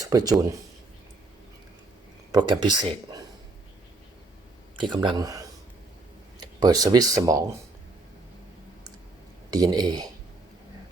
ซูเปอร์จูน โปรแกรมพิเศษ ที่กำลังเปิดสวิตช์สมอง DNA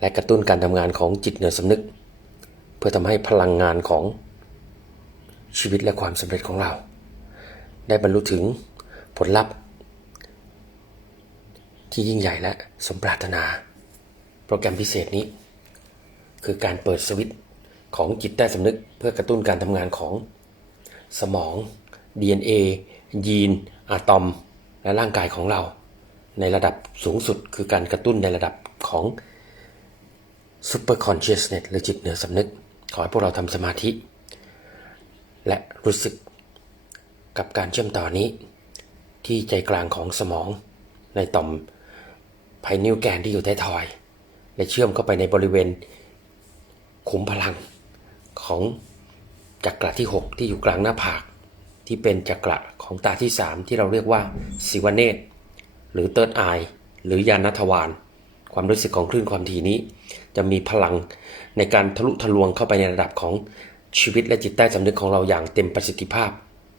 และกระตุ้นการทำงานของจิตเหนือสำนึก เพื่อทำให้พลังงานของชีวิตและความสำเร็จของเรา ได้บรรลุถึงผลลัพธ์ ที่ยิ่งใหญ่และสมปรารถนา โปรแกรมพิเศษนี้ คือการเปิดสวิตช์ ของจิตใต้สำนึกเพื่อกระตุ้นการทำงานของสมอง DNA ยีน อะตอม และร่างกายของเรา ในระดับสูงสุดคือการกระตุ้นในระดับของ Super Consciousness หรือจิตเหนือสำนึก ขอให้พวกเราทำสมาธิ และรู้สึกกับการเชื่อมต่อนี้ ที่ใจกลางของสมอง ในต่อมไพนิวแกนที่อยู่ใต้ทอย และเชื่อมเข้าไปในบริเวณขุมพลัง ของจักระที่ 6 ที่อยู่กลางหน้าผาก ที่เป็นจักระของตาที่ 3 ที่เราเรียกว่าสิวเนตหรือเติร์ดไอหรือยานัทวานความรู้สึกของคลื่นความถี่นี้ จะมีพลังในการทะลุทะลวงเข้าไปในระดับของชีวิตและจิตใต้สำนึกของเราอย่างเต็มประสิทธิภาพ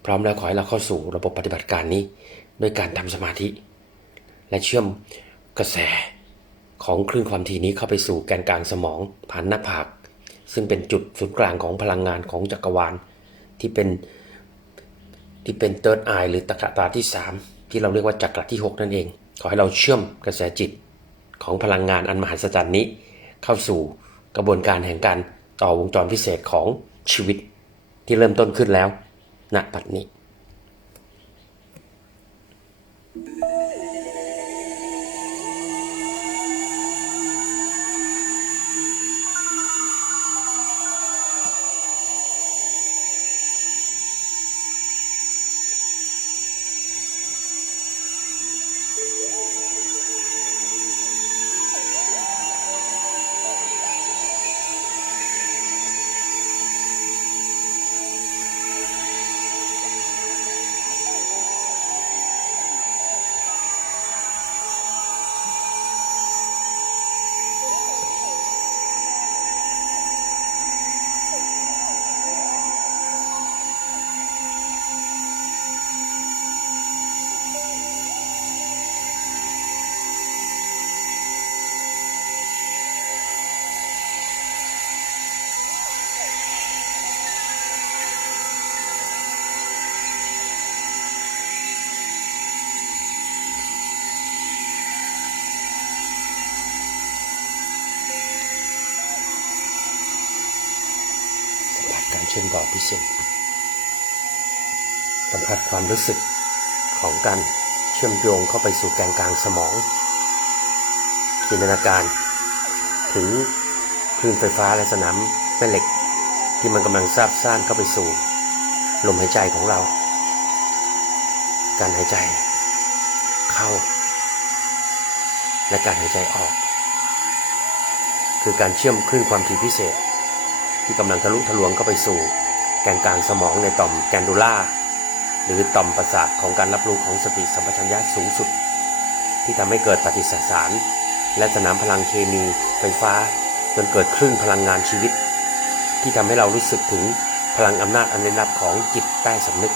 พร้อมแล้วขอให้เราเข้าสู่ระบบปฏิบัติการนี้ ด้วยการทำสมาธิ และเชื่อมกระแสของคลื่นความถี่นี้เข้าไปสู่แกนกลางสมองผ่านหน้าผาก ซึ่งเป็นจุดศูนย์กลางของพลังงานของจักรวาล ที่เป็นที่เป็นเติร์ดไอหรือตะกะตาที่ 3 ที่เราเรียกว่าจักรที่ 6 นั่นเอง ขอให้เราเชื่อมกระแสจิตของพลังงานอันมหัศจรรย์นี้ เข้าสู่กระบวนการแห่งการต่อวงจรพิเศษของชีวิตที่เริ่มต้นขึ้นแล้วณปัจจุบัน เชื่อมต่อพิเศษสัมผัสความรู้สึกของการเชื่อมโยงเข้าไปสู่แกนกลางสมอง จินตนาการถึงคลื่นไฟฟ้าและสนามแม่เหล็ก ที่มันกำลังซาบซ่านเข้าไปสู่ ลมหายใจของเรา การหายใจเข้า และการหายใจออก คือการเชื่อมคลื่นความถี่พิเศษ ที่กำลังทะลุทะลวงเข้าไปสู่ แกนกลางสมองในต่อมแกนดูล่า หรือต่อมประสาทของการรับรู้ของสติสัมปชัญญะสูงสุด ที่ทำให้เกิดปฏิสสาร และสนามพลังเคมีไฟฟ้า จนเกิดคลื่นพลังงานชีวิต ที่ทำให้เรารู้สึกถึงพลังอำนาจอันลึกลับของจิตใต้สำนึก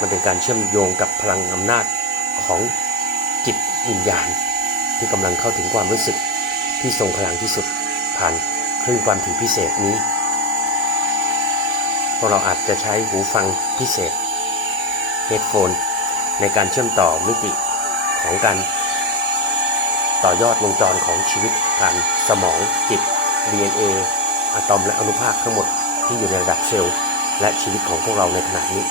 มันเป็นการเชื่อมโยงกับพลังอำนาจของจิตวิญญาณ ที่กำลังเข้าถึงความรู้สึกที่ทรงพลังที่สุดผ่านคลื่นความถี่พิเศษนี้ วกเราอาจจะใช้หูฟังพิเศษเฮดโฟนในการเชื่อมต่อมิติของการต่อยอดวงจรของชีวิตผ่านสมองจิต DNA อะตอมและอนุภาคทั้งหมดที่อยู่ในระดับเซลล์และชีวิตของพวกเราในขณะนี้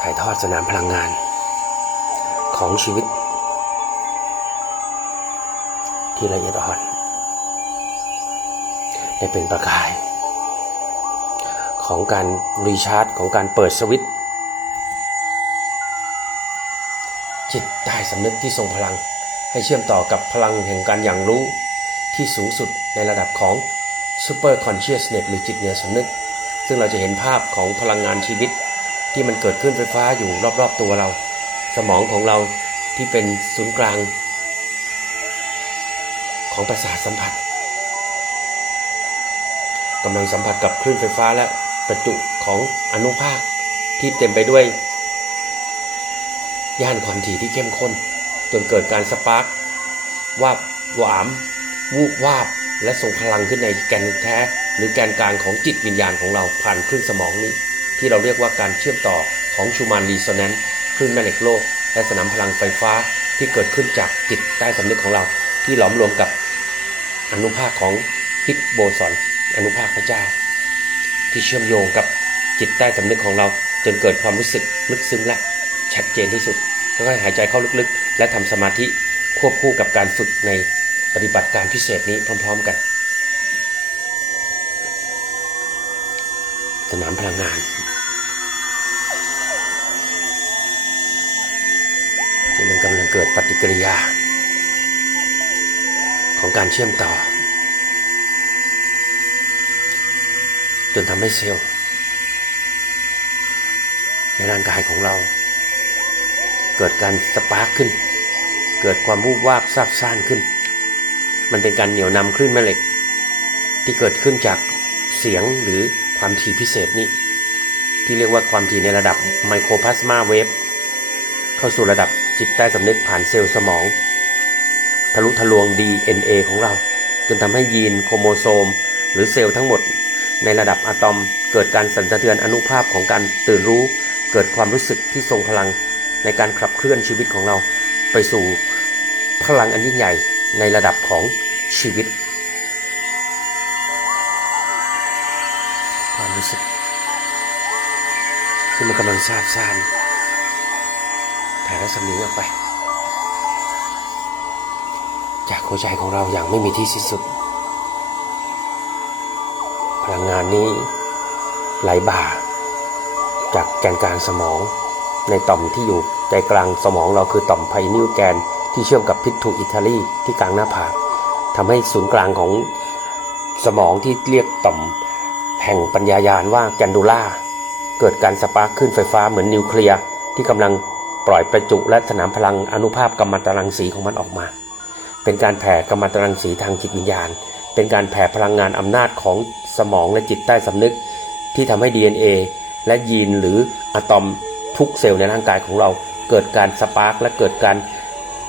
ถ่ายทอดสนามพลังงาน ของชีวิต ที่ละเอียดอ่อน ได้เป็นประกาย ของการรีชาร์จของการเปิดสวิตจิตใต้สำนึกที่ทรงพลังให้เชื่อมต่อกับพลังแห่งการอย่างรู้ที่สูงสุดในระดับของ Super Consciousness หรือจิตเหนือสำนึก ซึ่งเราจะเห็นภาพของพลังงานชีวิต ที่มันเกิดขึ้นไฟฟ้าอยู่รอบๆตัวเรา สมองของเราที่เป็นศูนย์กลาง ของประสาทสัมผัสกำลังสัมผัสกับคลื่นไฟฟ้าและประจุของอนุภาคที่เต็มไปด้วย ย่านความถี่ที่เข้มข้น จนเกิดการสปาร์กวาบหวาม วูบวาบ และส่งพลังขึ้นในแกนแท้ หรือแกนกลางของจิตวิญญาณของเราผ่านคลื่นสมองนี้ ที่เราเรียกว่าการเชื่อมต่อของชูมานรีโซแนนซ์คลื่นแม่เหล็กโลก และสนามพลังไฟฟ้าที่เกิดขึ้นจากจิตใต้สำนึกของเรา ที่หลอมรวมกับอนุภาคของฮิกโบซอนอนุภาคพระเจ้า ที่เชื่อมโยงกับจิตใต้สำนึกของเรา จนเกิดความรู้สึกลึกซึ้งและชัดเจนที่สุดก็ให้หายใจเข้าลึกๆ และทำสมาธิควบคู่กับการฝึกในปฏิบัติการพิเศษนี้พร้อม ๆ กัน สนามพลังงาน ที่มันกำลัง เกิดปฏิกิริยา ของการเชื่อมต่อ จนทำให้เซลล์ในร่างกายของเรา เกิดการสปาร์คขึ้น เกิดความวูบวาบซาบซ่านขึ้น มันเป็นการเหนี่ยวนำคลื่นแม่เหล็ก ที่เกิดขึ้นจากเสียงหรือความถี่พิเศษนี้ที่เรียกว่าความถี่ในระดับไมโครพลาสมาเวฟเข้าสู่ระดับ จิตใต้สำนึกผ่านเซลล์สมอง ทะลุทะลวง DNA ของเรา จนทำให้ยีนโครโมโซม หรือเซลล์ทั้งหมด ในระดับอะตอมเกิดการสั่นสะเทือนอนุภาพของการตื่นรู้ เกิดความรู้สึกที่ทรงพลังในการขับเคลื่อนชีวิตของเรา ไปสู่พลังอันยิ่งใหญ่ในระดับของชีวิต ความรู้สึกที่มันกำลังซาบซ่าน แผ่รัศมีออกไป จากหัวใจของเราอย่างไม่มีที่สิ้นสุด พลังงานนี้ไหลบ่า จากแกนกลางสมอง ในต่อมที่อยู่ใจกลางสมองเราคือต่อมไพนิวแกนที่เชื่อมกับพิษทูอิตาลีที่กลางหน้าผากทำให้ศูนย์กลางของสมองที่เรียกต่อมแห่งปัญญายาณว่าแกนดูล่า เกิดการสปาร์คขึ้นไฟฟ้าเหมือนนิวเคลียร์ที่กำลัง ปล่อยประจุและสนามพลังอนุภาพกัมมันตรังสีของมันออกมา เป็นการแผ่กัมมันตรังสีทางจิตวิญญาณ เป็นการแผ่พลังงานอำนาจของสมองและจิตใต้สำนึก ที่ทำให้ DNA และยีนหรืออะตอมทุกเซลล์ในร่างกายของเรา เกิดการสปาร์กและเกิดการ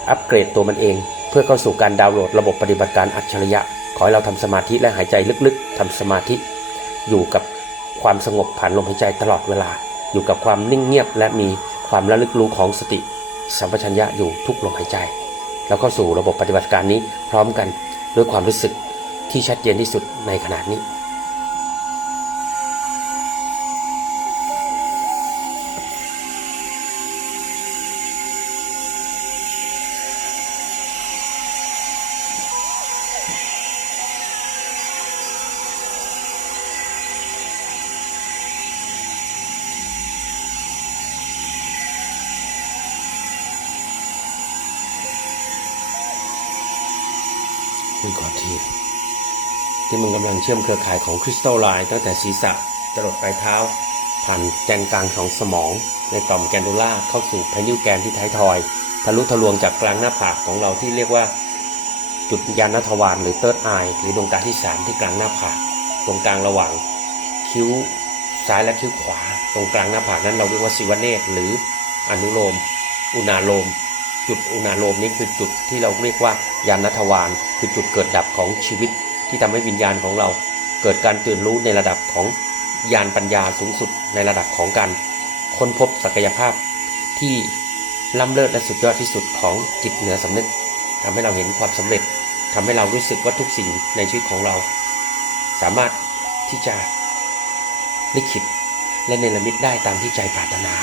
อัปเกรดตัวมันเอง เพื่อเข้าสู่การดาวน์โหลดระบบปฏิบัติการอัจฉริยะ ขอให้เราทำสมาธิและหายใจลึกๆทำสมาธิ อยู่กับความสงบผ่านลมหายใจตลอดเวลา อยู่กับความนิ่งเงียบและมี ความระลึกรู้ของสติ สัมปชัญญะอยู่ทุกลมหายใจ แล้วก็สู่ระบบปฏิบัติการนี้พร้อมกันด้วยความรู้สึกที่ชัดเจนที่สุดในขณะนี้ คือขอบทีที่มันกำลังเชื่อมเครือข่ายของคริสตัลไลน์ตั้งแต่ศีรษะจรดปลายเท้า ผ่านแกนกลางของสมอง ในต่อมแกนดูล่าเข้าสู่พายุแกนที่ท้ายทอย ทะลุทะลวงจากกลางหน้าผากของเราที่เรียกว่า จุดยานทวารหรือเติร์ดไอหรือดวงตาที่3ที่กลางหน้าผาก ตรงกลางระหว่างคิ้วซ้ายและคิ้วขวา ตรงกลางหน้าผากนั้นเราเรียกว่าสิวเนตหรืออนุโลม อุณาโลม จุดอุณาโลมนี้คือจุดที่เราเรียกว่ายานัทวารคือจุดเกิดดับของชีวิต ที่ทำให้วิญญาณของเรา เกิดการตื่นรู้ในระดับของยานปัญญาสูงสุดในระดับของการค้นพบศักยภาพที่ล้ำเลิศและสุดยอดที่สุดของจิตเหนือสำนึกทำให้เราเห็นความสำเร็จทำให้เรารู้สึกว่าทุกสิ่งในชีวิตของเรา สามารถที่จะลิขิตและเนรมิตได้ตามที่ใจปรารถนา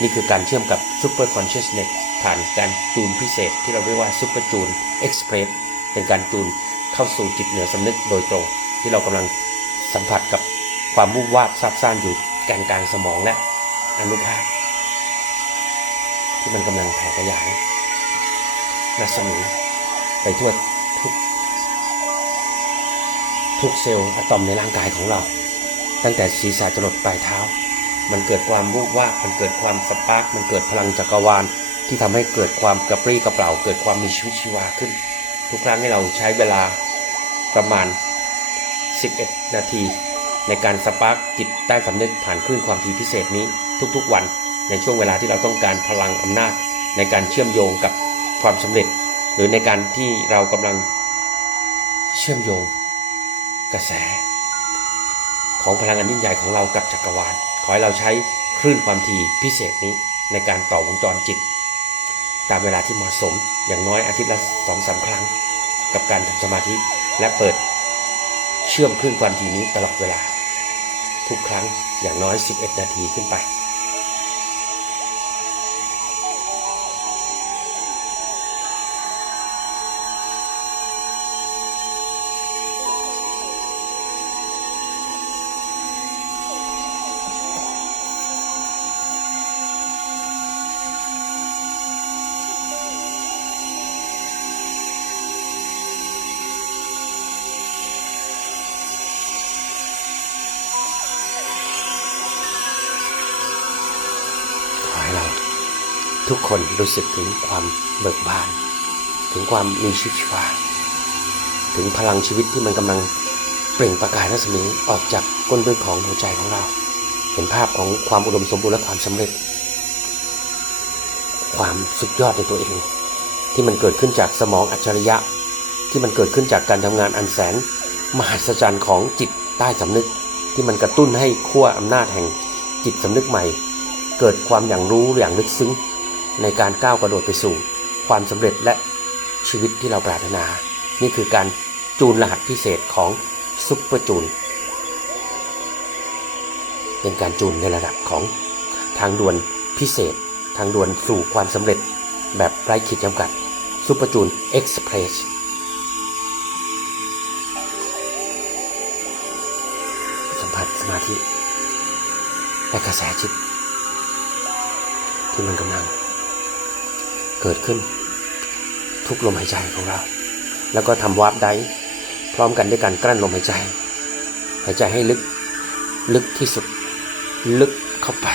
นี่คือการเชื่อมกับ Super Consciousness ผ่านการจูนพิเศษที่เราเรียกว่า Super จูน Express เป็นการจูนเข้าสู่จิตเหนือสำนึกโดยตรง ที่เรากำลังสัมผัสกับความวุ่นวาบซับซ่านอยู่แกนกลางสมองและอนุภาคที่มันกำลังแผ่ขยายรัศมีไปทั่วทุก ทุกเซลล์อะตอมในร่างกายของเรา ตั้งแต่ศีรษะจรดปลายเท้า มันเกิดความวูบวาบมันเกิดความสปาร์กมันเกิดพลังจักรวาล ที่ทำให้เกิดความกระปรี้กระเปร่าเกิดความมีชีวิตชีวาขึ้น ทุกครั้งที่เราใช้เวลาประมาณ 11 นาที ในการสปาร์กจิตใต้สำนึกผ่านคลื่นความถี่พิเศษนี้ทุกๆ วันในช่วงเวลาที่เราต้องการพลังอำนาจ ในการเชื่อมโยงกับความสำเร็จ หรือในการที่เรากำลังเชื่อมโยง กระแส ของพลังงานยิ่งใหญ่ของเรากับจักรวาล ขอให้เราใช้คลื่นความถี่พิเศษนี้ในการต่อวงจรจิต ตามเวลาที่เหมาะสม อย่างน้อยอาทิตย์ละสองสามครั้ง กับการทำสมาธิและเปิดเชื่อมคลื่นความถี่นี้ตลอดเวลา ทุกครั้งอย่างน้อย 11 นาทีขึ้นไป ทุกคนรู้สึกถึงความเบิกบาน ถึงความมีชีวิตชีวา ถึงพลังชีวิตที่มันกำลังเปล่งประกายรัศมีออกจากก้นเบื้องของหัวใจของเรา เห็นภาพของความอุดมสมบูรณ์และความสำเร็จ ความสุดยอดในตัวเอง ที่มันเกิดขึ้นจากสมองอัจฉริยะ ที่มันเกิดขึ้นจากการทำงานอันแสน มหัศจรรย์ของจิตใต้สำนึก ที่มันกระตุ้นให้ขั้วอำนาจแห่งจิตสำนึกใหม่ เกิดความอย่างรู้อย่างลึกซึ้ง ในการก้าวกระโดดไปสู่ ความสำเร็จและชีวิตที่เราปรารถนา นี่คือการจูนรหัสพิเศษของซุปเปอร์จูน เป็นการจูนในระดับของทางด่วนพิเศษ ทางด่วนสู่ความสำเร็จแบบไร้ขีดจำกัดซุปเปอร์จูนเอ็กซ์เพรสสัมผัสสมาธิและกระแสจิตที่มันกำลัง เกิดขึ้น ทุกลมหายใจของเรา แล้วก็ทำวาร์ปไดฟ์พร้อมกันด้วยการกลั้นลมหายใจ หายใจให้ลึกลึกที่สุด ลึกเข้าไป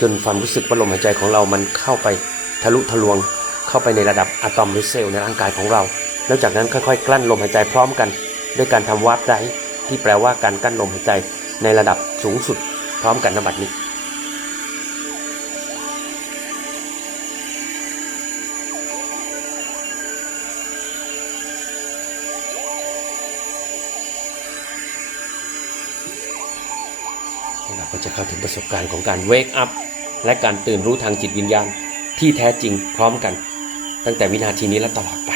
จนความรู้สึกว่าลมหายใจของเรามันเข้าไปทะลุทะลวงเข้าไปในระดับอะตอมหรือเซลล์ในร่างกายของเรา แล้วจากนั้นค่อยๆ กลั้นลมหายใจพร้อมกัน ด้วยการทำวาร์ปไดฟ์ที่แปลว่าการกลั้นลมหายใจในระดับสูงสุด พร้อมกันนบัดนี้ เราก็จะเข้าถึงประสบการณ์ของการเวกอัพและการตื่นรู้ทางจิตวิญญาณที่แท้จริงพร้อมกัน ตั้งแต่วินาทีนี้และตลอดไป